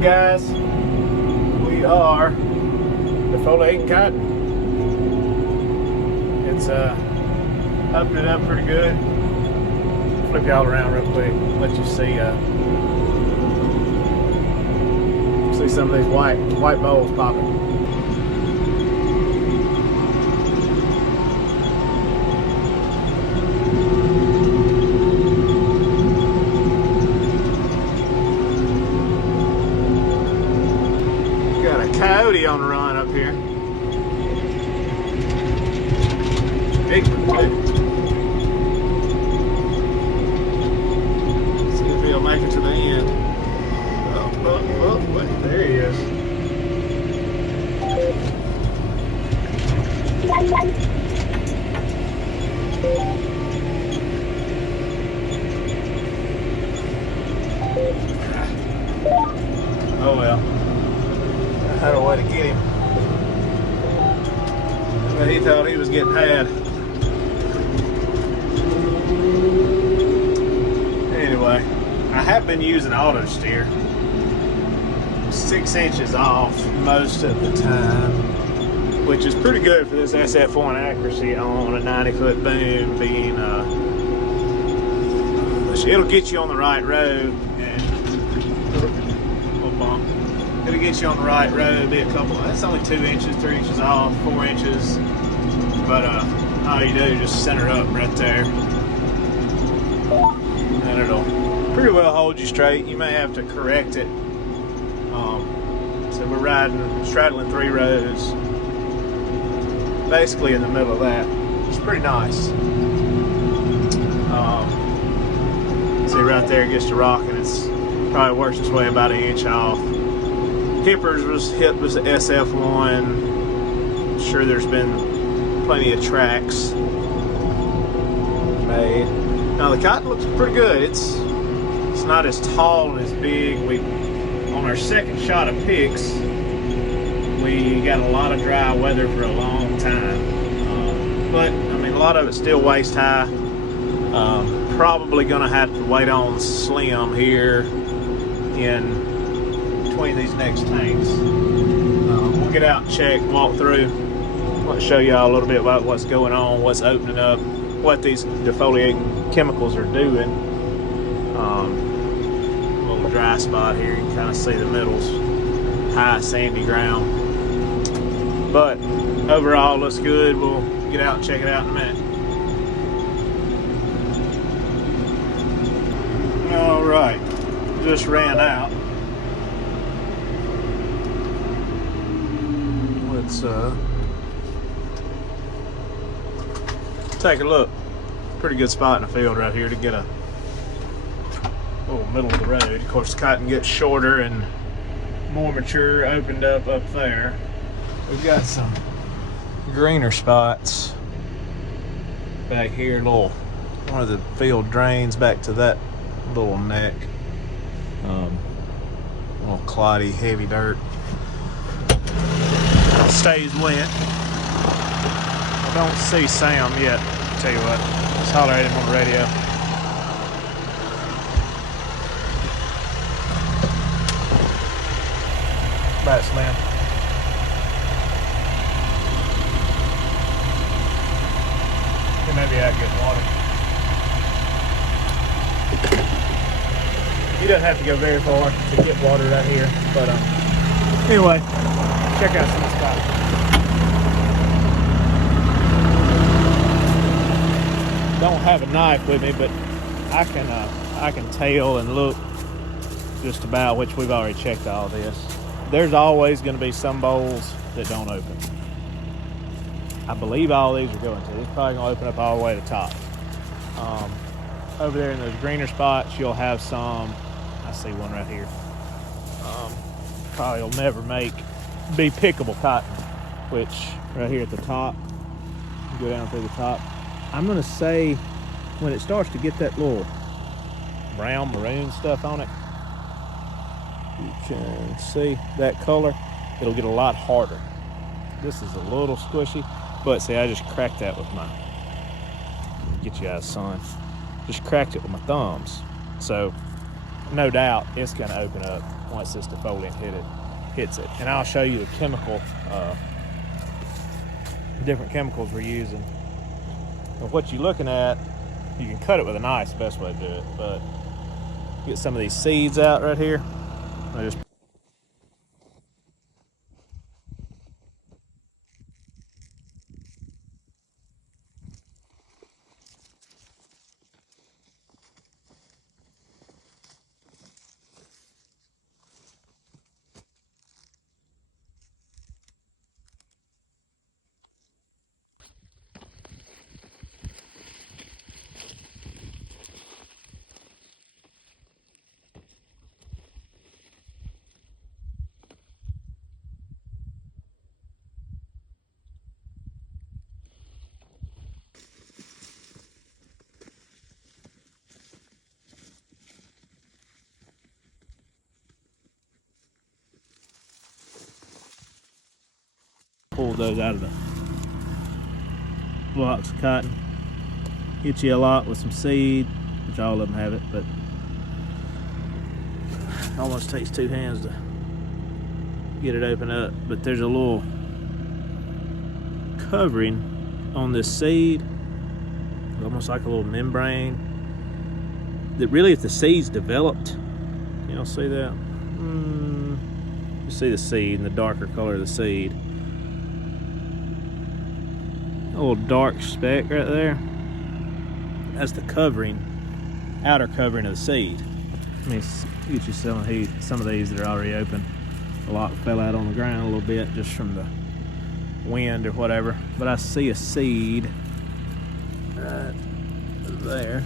guys, we are defoliating cotton. It's opened it up pretty good. Flip y'all around real quick, let you see some of these white bowls popping. Got a coyote on the run up here. Big one too. See if he'll make it to the end. Oh, wait, there he is. Oh well. I had a way to get him. But he thought he was getting had. Anyway, I have been using auto steer. 6 inches off most of the time, which is pretty good for this SF1 accuracy on a 90-foot boom being it'll get you on the right road, and little bump. It'll get you on the right road, be a couple, that's only 2 inches, 3 inches off, 4 inches, but all you do is just center up right there, and it'll pretty well hold you straight. You may have to correct it. So we're straddling 3 roads, basically in the middle of that. It's pretty nice. See right there, it gets to rocking. It's probably works its way about 1 inch off. Hippers was hit with the SF1. I'm sure there's been plenty of tracks made. Now the cotton looks pretty good. It's not as tall and as big. On our second shot of picks, we got a lot of dry weather for a long time, but I mean a lot of it's still waist high. Probably gonna have to wait on slim here in between these next tanks. We'll get out and check, walk through, I'll show y'all a little bit about what's going on, what's opening up, what these defoliating chemicals are doing. Little dry spot here, you can kind of see the middle's high sandy ground, but overall looks good. We'll get out and check it out in a minute. All right, just ran out. Let's take a look. Pretty good spot in the field right here to get a little middle of the road. Of course, the cotton gets shorter and more mature, opened up there. We've got some greener spots back here. One of the field drains back to that little neck. Little cloddy, heavy dirt. Stays wet. I don't see Sam yet. I'll tell you what, let's holler at him on the radio. Right, Slim. He may be out getting water. He doesn't have to go very far to get water right here, but anyway, check out some spots. Don't have a knife with me, but I can tell and look just about, which we've already checked all this. There's always going to be some bowls that don't open. I believe all these are going to. It's probably going to open up all the way to the top. Over there in those greener spots, you'll have some. I see one right here. Probably will never be pickable cotton, which right here at the top, go down through the top. I'm going to say when it starts to get that little brown maroon stuff on it, you can see that color, it'll get a lot harder. This is a little squishy, but see, I just cracked that with my, get you guys sun, just cracked it with my thumbs. So no doubt it's going to open up once this defoliant hits it. And I'll show you the chemical, different chemicals we're using. And what you're looking at, you can cut it with a knife, the best way to do it, but get some of these seeds out right here. I just pull those out of the blocks of cotton. Hit you a lot with some seed, which all of them have it, but it almost takes two hands to get it open up. But there's a little covering on this seed, almost like a little membrane, that really, if the seed's developed, you all see that? You see the seed and the darker color of the seed. A little dark speck right there. That's the covering, outer covering of the seed. Let me get you some of these that are already open. A lot fell out on the ground a little bit just from the wind or whatever. But I see a seed right there.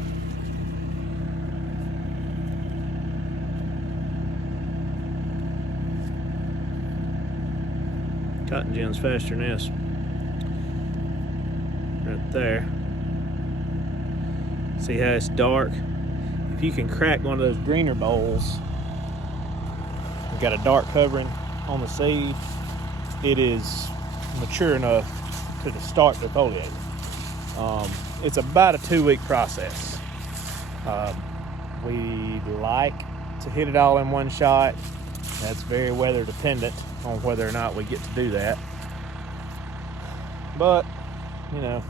Cotton gin's faster than this. Right there. See how it's dark? If you can crack one of those greener bowls, you've got a dark covering on the seed, it is mature enough to start defoliating. It's about a 2-week process. We like to hit it all in one shot. That's very weather dependent on whether or not we get to do that. But, you know,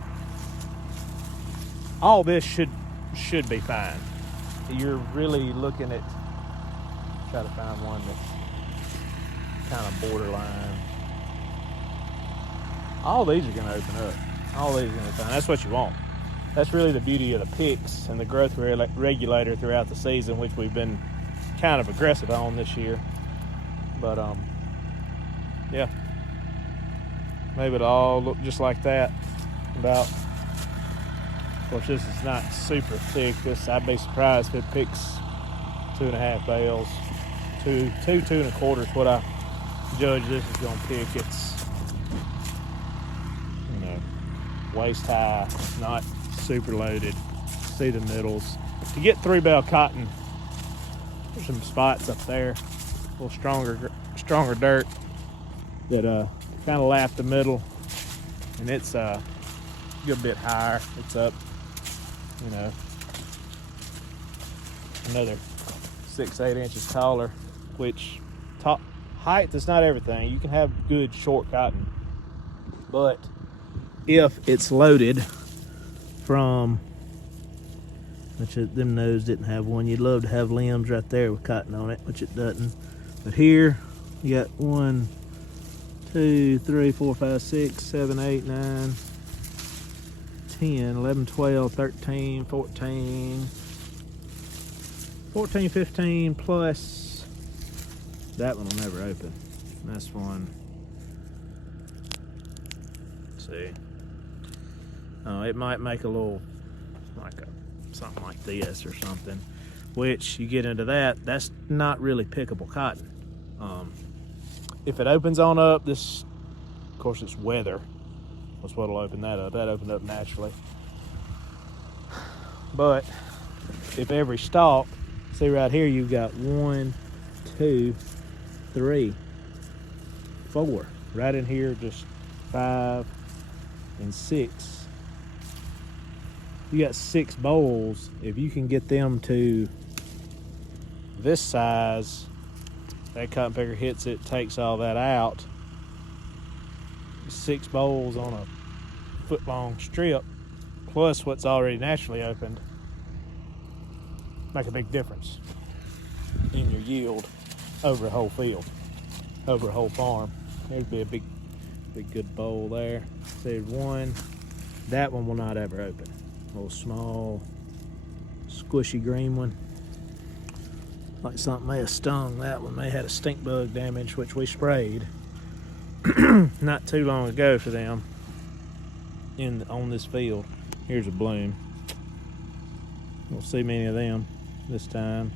all this should be fine. You're really looking at, try to find one that's kind of borderline. All these are going to open up. All these are going to be fine. That's what you want. That's really the beauty of the picks and the growth regulator throughout the season, which we've been kind of aggressive on this year. But yeah, maybe it'll all look just like that. About, of course, this is not super thick. I'd be surprised if it picks 2.5 bales. 2.25 is what I judge this is going to pick. It's, you know, waist high, not super loaded. See the middles. To get 3-bale cotton, there's some spots up there, a little stronger dirt that kind of lap the middle, and it's a good bit higher. It's up, you know, another 6-8 inches taller, which height is not everything. You can have good short cotton, but if it's loaded from, which them nose didn't have one, you'd love to have limbs right there with cotton on it, which it doesn't. But here you got 1, 2, 3, 4, 5, 6, 7, 8, 9, 10, 11, 12, 13, 14, 15 plus that one will never open. This one, let's see. Oh, it might make a little, something like this or something, which you get into that, that's not really pickable cotton. If it opens on up, this, of course, it's weather. That's what'll open that up. That opened up naturally. But if every stalk, see right here, you've got 1, 2, 3, 4. Right in here, just 5 and 6. You got 6 bowls. If you can get them to this size, that cotton picker hits it, takes all that out. 6 bowls on a foot-long strip, plus what's already naturally opened, make a big difference in your yield over a whole field, over a whole farm. There'd be a big good bowl there. There's one. That one will not ever open. A little small, squishy green one. Like something may have stung that one. They had a stink bug damage, which we sprayed not too long ago for them on this field. Here's a bloom. We'll see many of them this time,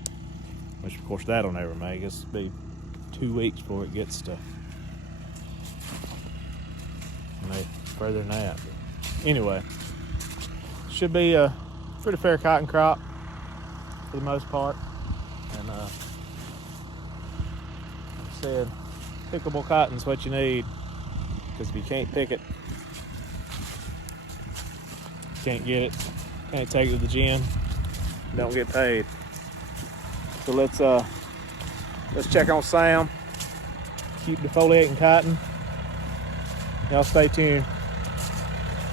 which of course that'll never make us. Be 2 weeks before it gets to further than that. But anyway, should be a pretty fair cotton crop for the most part. And like I said, pickable cotton's what you need, because if you can't pick it, can't get it, can't take it to the gin, don't get paid. So let's check on Sam, keep defoliating cotton. Y'all stay tuned.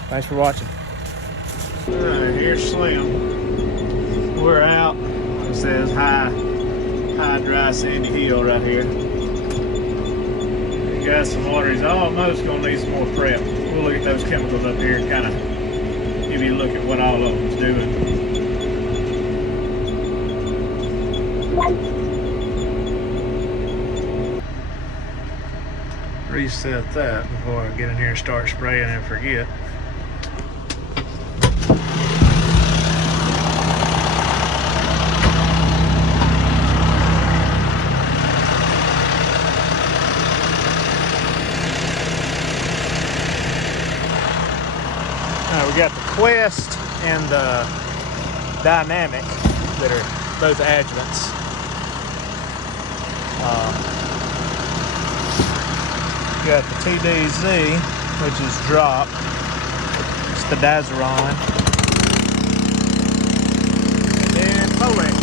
Thanks for watching. All right, here's Slim. We're out. It says high dry sandy hill right here. You got some water. He's almost gonna need some more prep. We'll look at those chemicals up here and kind of give you a look at what all of them's doing. Reset that before I get in here and start spraying and forget. We got the Quest and the Dynamic that are both adjuvants. We got the TDZ, which is drop. It's the Dazeron. And then folate.